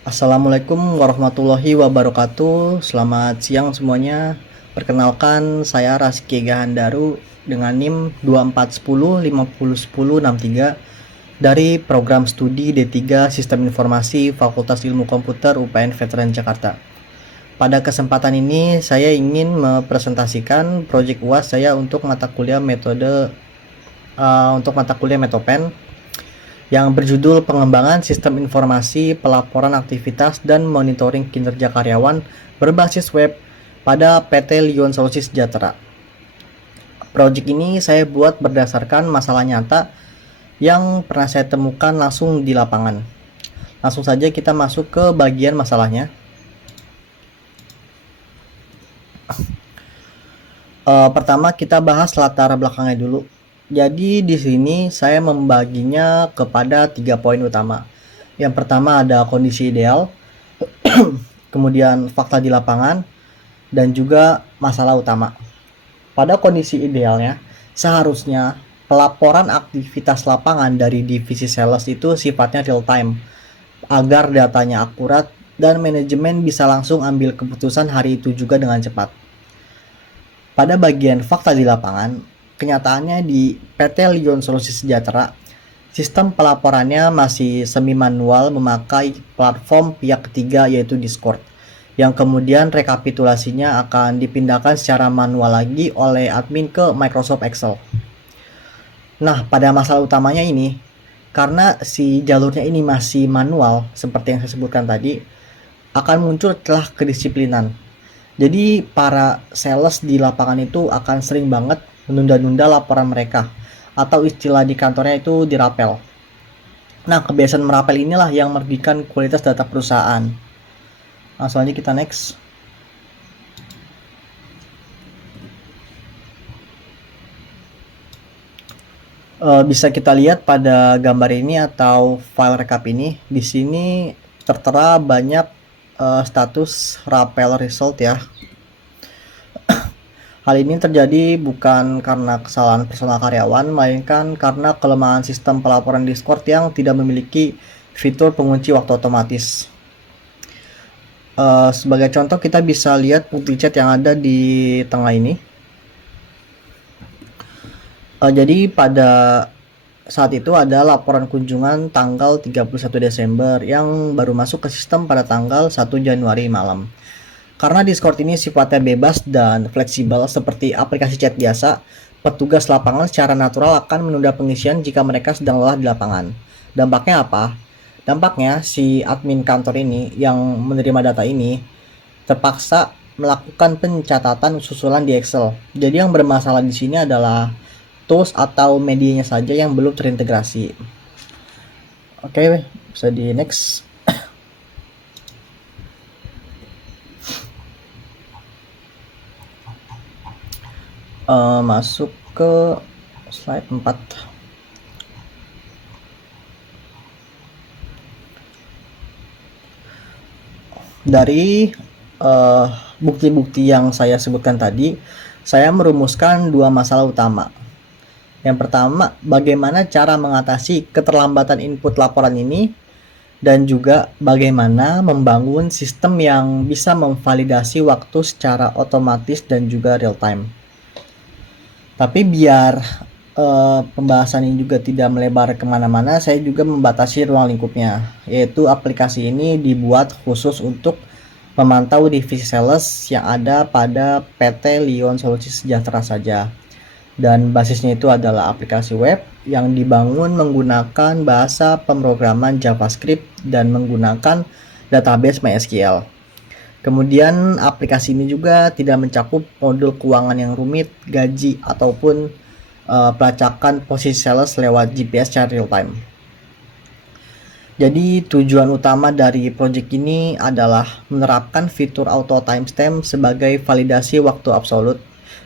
Assalamualaikum warahmatullahi wabarakatuh. Selamat siang semuanya. Perkenalkan, saya Raski Gahandaru dengan NIM 2410501063 dari program studi D3 Sistem Informasi Fakultas Ilmu Komputer UPN Veteran Jakarta. Pada kesempatan ini saya ingin mempresentasikan proyek UAS saya untuk mata kuliah Metopen yang berjudul Pengembangan Sistem Informasi Pelaporan Aktivitas dan Monitoring Kinerja Karyawan berbasis web pada PT Lion Solusi Sejahtera. Proyek ini saya buat berdasarkan masalah nyata yang pernah saya temukan langsung di lapangan. Langsung saja kita masuk ke bagian masalahnya. Pertama kita bahas latar belakangnya dulu. Jadi di sini saya membaginya kepada 3 poin utama. Yang pertama ada kondisi ideal, kemudian fakta di lapangan, dan juga masalah utama. Pada kondisi idealnya, seharusnya pelaporan aktivitas lapangan dari divisi sales itu sifatnya real time, agar datanya akurat dan manajemen bisa langsung ambil keputusan hari itu juga dengan cepat. Pada bagian fakta di lapangan, kenyataannya di PT Lion Solusi Sejahtera, sistem pelaporannya masih semi manual memakai platform pihak ketiga yaitu Discord, yang kemudian rekapitulasinya akan dipindahkan secara manual lagi oleh admin ke Microsoft Excel. Nah, pada masalah utamanya ini, karena si jalurnya ini masih manual, seperti yang saya sebutkan tadi, akan muncul celah kedisiplinan. Jadi para sales di lapangan itu akan sering banget menunda-nunda laporan mereka, atau istilah di kantornya itu dirapel. Nah, kebiasaan merapel inilah yang merugikan kualitas data perusahaan. Langsung aja kita next. Bisa kita lihat pada gambar ini atau file rekap ini. Di sini tertera banyak status rapel result ya. Hal ini terjadi bukan karena kesalahan personal karyawan, melainkan karena kelemahan sistem pelaporan Discord yang tidak memiliki fitur pengunci waktu otomatis. Sebagai contoh, kita bisa lihat bukti chat yang ada di tengah ini. Jadi pada saat itu ada laporan kunjungan tanggal 31 Desember yang baru masuk ke sistem pada tanggal 1 Januari malam. Karena Discord ini sifatnya bebas dan fleksibel seperti aplikasi chat biasa, petugas lapangan secara natural akan menunda pengisian jika mereka sedang lelah di lapangan. Dampaknya apa? Dampaknya si admin kantor ini yang menerima data ini terpaksa melakukan pencatatan susulan di Excel. Jadi yang bermasalah di sini adalah tools atau medianya saja yang belum terintegrasi. Oke, bisa di next. Masuk ke slide 4. Dari bukti-bukti yang saya sebutkan tadi, saya merumuskan 2 masalah utama. Yang pertama, bagaimana cara mengatasi keterlambatan input laporan ini, dan juga bagaimana membangun sistem yang bisa memvalidasi waktu secara otomatis dan juga real time. Tapi biar pembahasan ini juga tidak melebar kemana-mana, saya juga membatasi ruang lingkupnya, yaitu aplikasi ini dibuat khusus untuk memantau divisi sales yang ada pada PT Lion Solusi Sejahtera saja. Dan basisnya itu adalah aplikasi web yang dibangun menggunakan bahasa pemrograman JavaScript dan menggunakan database MySQL. Kemudian aplikasi ini juga tidak mencakup modul keuangan yang rumit, gaji, ataupun pelacakan posisi sales lewat GPS secara real time. Jadi tujuan utama dari project ini adalah menerapkan fitur auto timestamp sebagai validasi waktu absolut.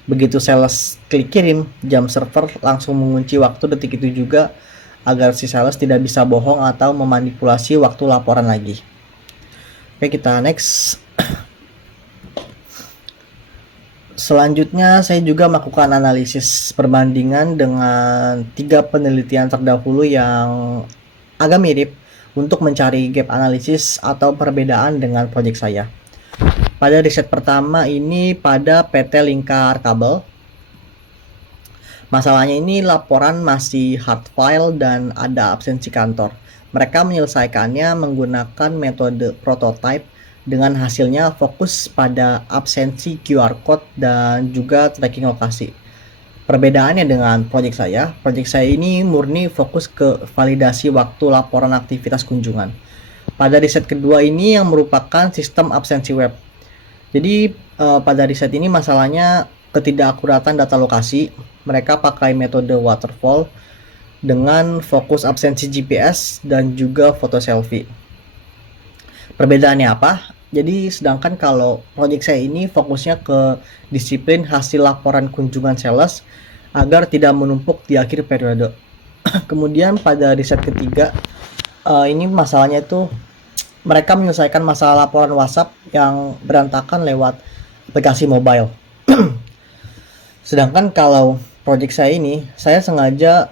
Begitu sales klik kirim, jam server langsung mengunci waktu detik itu juga agar si sales tidak bisa bohong atau memanipulasi waktu laporan lagi. Oke, kita next. Selanjutnya saya juga melakukan analisis perbandingan dengan 3 penelitian terdahulu yang agak mirip, untuk mencari gap analisis atau perbedaan dengan proyek saya. Pada riset pertama ini pada PT Lingkar Kabel. Masalahnya ini laporan masih hard file dan ada absensi kantor. Mereka menyelesaikannya menggunakan metode prototype dengan hasilnya fokus pada absensi QR code dan juga tracking lokasi. Perbedaannya dengan proyek saya ini murni fokus ke validasi waktu laporan aktivitas kunjungan. Pada riset kedua ini yang merupakan sistem absensi web. Jadi pada riset ini masalahnya ketidakakuratan data lokasi. Mereka pakai metode waterfall dengan fokus absensi GPS dan juga foto selfie. Perbedaannya apa? Jadi sedangkan kalau proyek saya ini fokusnya ke disiplin hasil laporan kunjungan sales agar tidak menumpuk di akhir periode. Kemudian pada riset ketiga ini masalahnya itu mereka menyelesaikan masalah laporan WhatsApp yang berantakan lewat aplikasi mobile. Sedangkan kalau proyek saya ini saya sengaja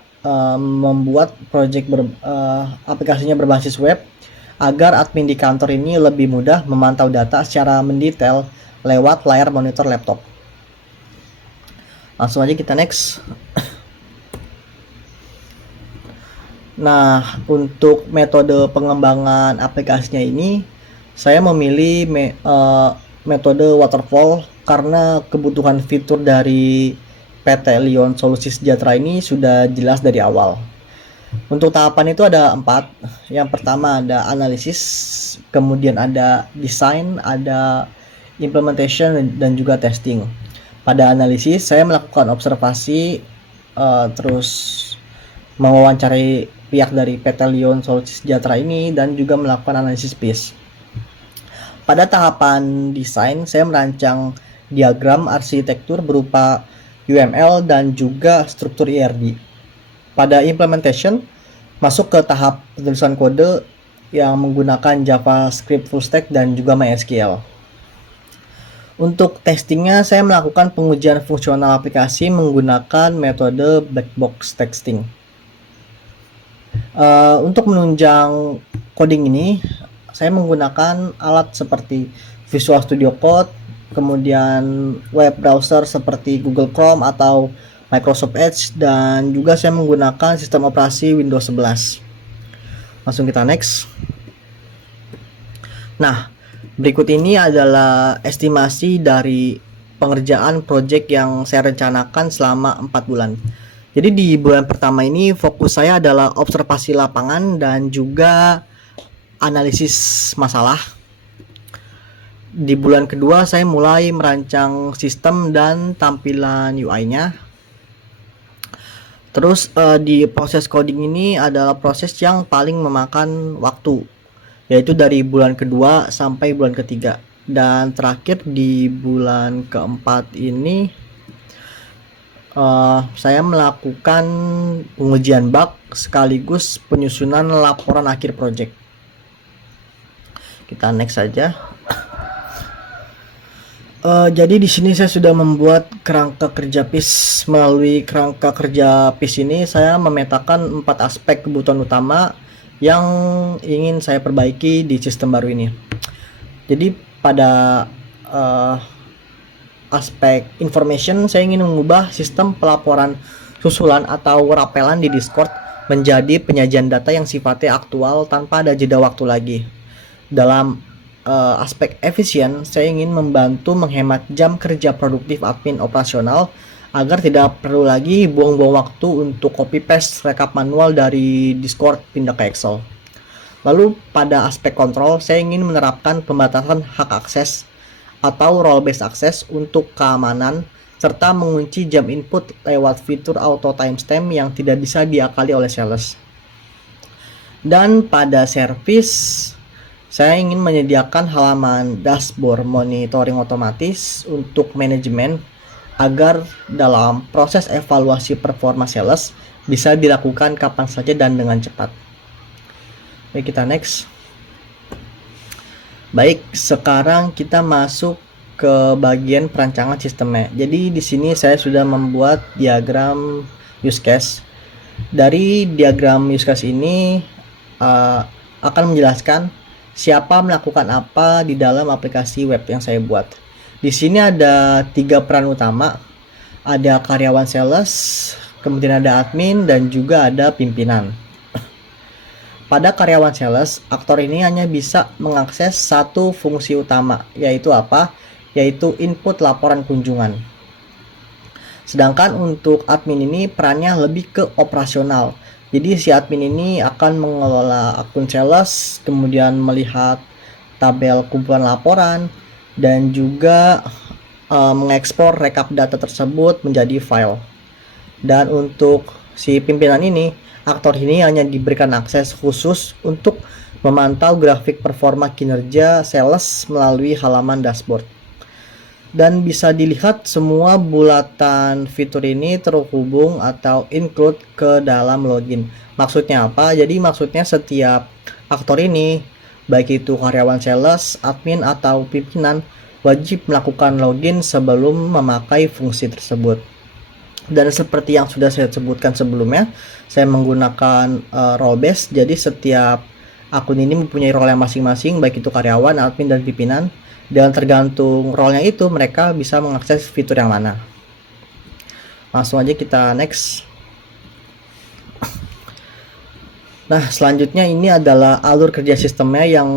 membuat proyek aplikasinya berbasis web agar admin di kantor ini lebih mudah memantau data secara mendetail lewat layar monitor laptop. Langsung aja kita next. Nah, untuk metode pengembangan aplikasinya ini saya memilih metode waterfall karena kebutuhan fitur dari PT Lyon Solusi Sejahtera ini sudah jelas dari awal. Untuk tahapan itu ada 4. Yang pertama ada analisis, kemudian ada desain, ada implementation, dan juga testing. Pada analisis saya melakukan observasi, terus mewawancari pihak dari PT Lyon Solusi Sejahtera ini dan juga melakukan analisis PIS. Pada tahapan desain saya merancang diagram arsitektur berupa UML dan juga struktur IRD. Pada implementation, masuk ke tahap penulisan kode yang menggunakan JavaScript full stack dan juga MySQL. Untuk testingnya, saya melakukan pengujian fungsional aplikasi menggunakan metode black box testing. Untuk menunjang coding ini, saya menggunakan alat seperti Visual Studio Code, kemudian web browser seperti Google Chrome atau Microsoft Edge, dan juga saya menggunakan sistem operasi Windows 11. Langsung kita next. Nah, berikut ini adalah estimasi dari pengerjaan project yang saya rencanakan selama 4 bulan. Jadi di bulan pertama ini fokus saya adalah observasi lapangan dan juga analisis masalah. Di bulan kedua saya mulai merancang sistem dan tampilan UI-nya. Terus di proses coding ini adalah proses yang paling memakan waktu, yaitu dari bulan kedua sampai bulan ketiga. Dan terakhir di bulan keempat ini saya melakukan pengujian bug sekaligus penyusunan laporan akhir project. Kita next saja. Jadi di sini saya sudah membuat kerangka kerja PIS. Melalui kerangka kerja PIS ini saya memetakan 4 aspek kebutuhan utama yang ingin saya perbaiki di sistem baru ini. Jadi pada aspek information saya ingin mengubah sistem pelaporan susulan atau rapelan di Discord menjadi penyajian data yang sifatnya aktual tanpa ada jeda waktu lagi. Dalam aspek efisien, saya ingin membantu menghemat jam kerja produktif admin operasional agar tidak perlu lagi buang-buang waktu untuk copy paste rekap manual dari Discord pindah ke Excel. Lalu pada aspek kontrol, saya ingin menerapkan pembatasan hak akses atau role based access untuk keamanan serta mengunci jam input lewat fitur auto timestamp yang tidak bisa diakali oleh sales. Dan pada service, saya ingin menyediakan halaman dashboard monitoring otomatis untuk manajemen agar dalam proses evaluasi performa sales bisa dilakukan kapan saja dan dengan cepat. Baik, kita next. Baik, sekarang kita masuk ke bagian perancangan sistemnya. Jadi di sini saya sudah membuat diagram use case. Dari diagram use case ini akan menjelaskan siapa melakukan apa di dalam aplikasi web yang saya buat. Di sini ada 3 peran utama, ada karyawan sales, kemudian ada admin, dan juga ada pimpinan. Pada karyawan sales, aktor ini hanya bisa mengakses satu fungsi utama, yaitu apa? Yaitu input laporan kunjungan. Sedangkan untuk admin ini perannya lebih ke operasional. Jadi si admin ini akan mengelola akun sales, kemudian melihat tabel kumpulan laporan, dan juga mengekspor rekap data tersebut menjadi file. Dan untuk si pimpinan ini, aktor ini hanya diberikan akses khusus untuk memantau grafik performa kinerja sales melalui halaman dashboard. Dan bisa dilihat semua bulatan fitur ini terhubung atau include ke dalam login. Maksudnya apa? Jadi maksudnya setiap aktor ini, baik itu karyawan sales, admin, atau pimpinan, wajib melakukan login sebelum memakai fungsi tersebut. Dan seperti yang sudah saya sebutkan sebelumnya, saya menggunakan role based. Jadi setiap akun ini mempunyai role yang masing-masing, baik itu karyawan, admin, dan pimpinan. Dan tergantung role-nya itu, mereka bisa mengakses fitur yang mana. Langsung aja kita next. Nah, selanjutnya ini adalah alur kerja sistemnya yang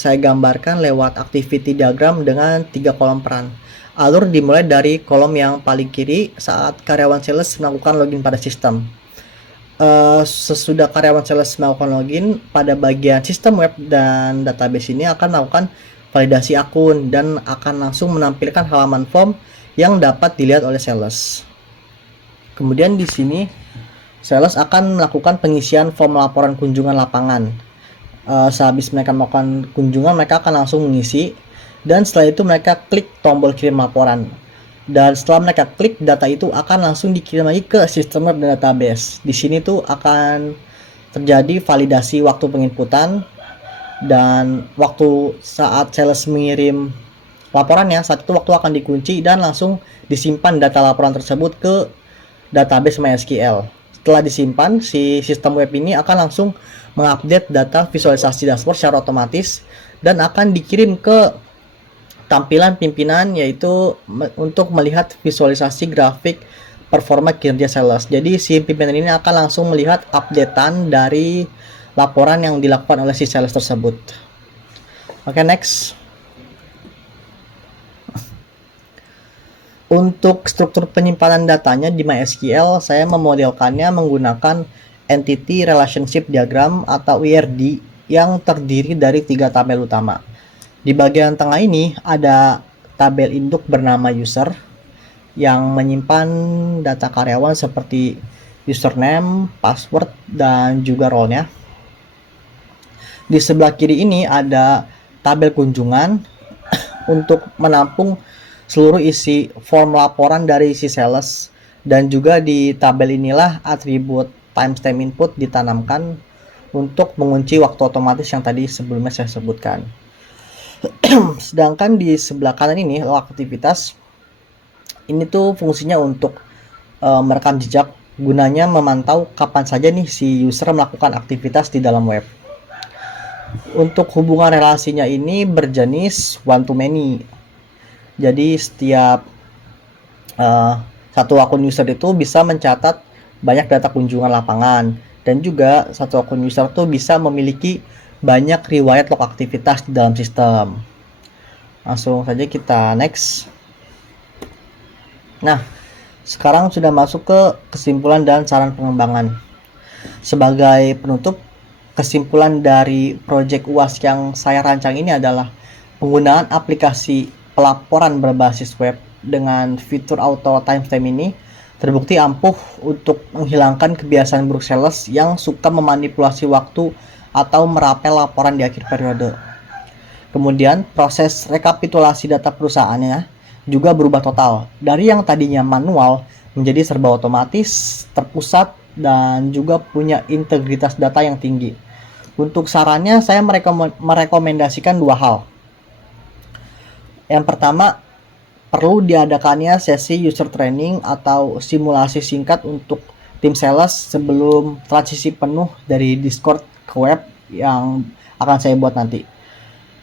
saya gambarkan lewat activity diagram dengan 3 kolom peran. Alur dimulai dari kolom yang paling kiri saat karyawan sales melakukan login pada sistem. Sesudah karyawan sales melakukan login, pada bagian sistem web dan database ini akan melakukan validasi akun dan akan langsung menampilkan halaman form yang dapat dilihat oleh sales. Kemudian di sini sales akan melakukan pengisian form laporan kunjungan lapangan. Sehabis mereka melakukan kunjungan, mereka akan langsung mengisi, dan setelah itu mereka klik tombol kirim laporan. Dan setelah mereka klik, data itu akan langsung dikirim lagi ke sistem web dan database. Di sini tuh akan terjadi validasi waktu penginputan, dan waktu saat sales mengirim laporannya, saat itu waktu akan dikunci dan langsung disimpan data laporan tersebut ke database MySQL. Setelah disimpan, si sistem web ini akan langsung mengupdate data visualisasi dashboard secara otomatis dan akan dikirim ke tampilan pimpinan, yaitu untuk melihat visualisasi grafik performa kinerja sales. Jadi si pimpinan ini akan langsung melihat updatean dari laporan yang dilakukan oleh si sales tersebut. Oke, next. Untuk struktur penyimpanan datanya di MySQL, saya memodelkannya menggunakan Entity Relationship Diagram atau ERD yang terdiri dari 3 tabel utama. Di bagian tengah ini ada tabel induk bernama user yang menyimpan data karyawan seperti username, password, dan juga role-nya. Di sebelah kiri ini ada tabel kunjungan untuk menampung seluruh isi form laporan dari si sales, dan juga di tabel inilah atribut timestamp input ditanamkan untuk mengunci waktu otomatis yang tadi sebelumnya saya sebutkan. Sedangkan di sebelah kanan ini log aktivitas ini tuh fungsinya untuk merekam jejak, gunanya memantau kapan saja nih si user melakukan aktivitas di dalam web. Untuk hubungan relasinya ini berjenis one to many. Jadi setiap satu akun user itu bisa mencatat banyak data kunjungan lapangan, dan juga satu akun user itu bisa memiliki banyak riwayat log aktivitas di dalam sistem. Langsung saja kita next. Nah, sekarang sudah masuk ke kesimpulan dan saran pengembangan. Sebagai penutup, kesimpulan dari project UAS yang saya rancang ini adalah penggunaan aplikasi pelaporan berbasis web dengan fitur auto timestamp ini terbukti ampuh untuk menghilangkan kebiasaan buruk sales yang suka memanipulasi waktu atau merapel laporan di akhir periode. Kemudian proses rekapitulasi data perusahaannya juga berubah total, dari yang tadinya manual menjadi serba otomatis, terpusat, dan juga punya integritas data yang tinggi. Untuk sarannya, saya merekomendasikan 2 hal. Yang pertama, perlu diadakannya sesi user training atau simulasi singkat untuk tim sales sebelum transisi penuh dari Discord ke web yang akan saya buat nanti.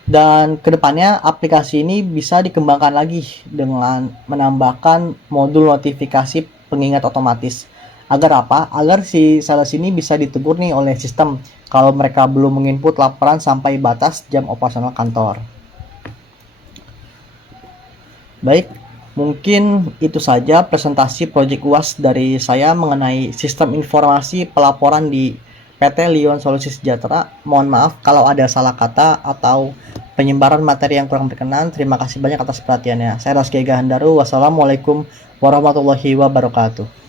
Dan kedepannya aplikasi ini bisa dikembangkan lagi dengan menambahkan modul notifikasi pengingat otomatis. Agar apa? Agar si sales ini bisa ditegur nih oleh sistem kalau mereka belum menginput laporan sampai batas jam operasional kantor. Baik, mungkin itu saja presentasi Project UAS dari saya mengenai sistem informasi pelaporan di PT Lion Solusi Sejahtera. Mohon maaf kalau ada salah kata atau penyebaran materi yang kurang berkenan. Terima kasih banyak atas perhatiannya. Saya Rizky Gahandaru. Wassalamualaikum warahmatullahi wabarakatuh.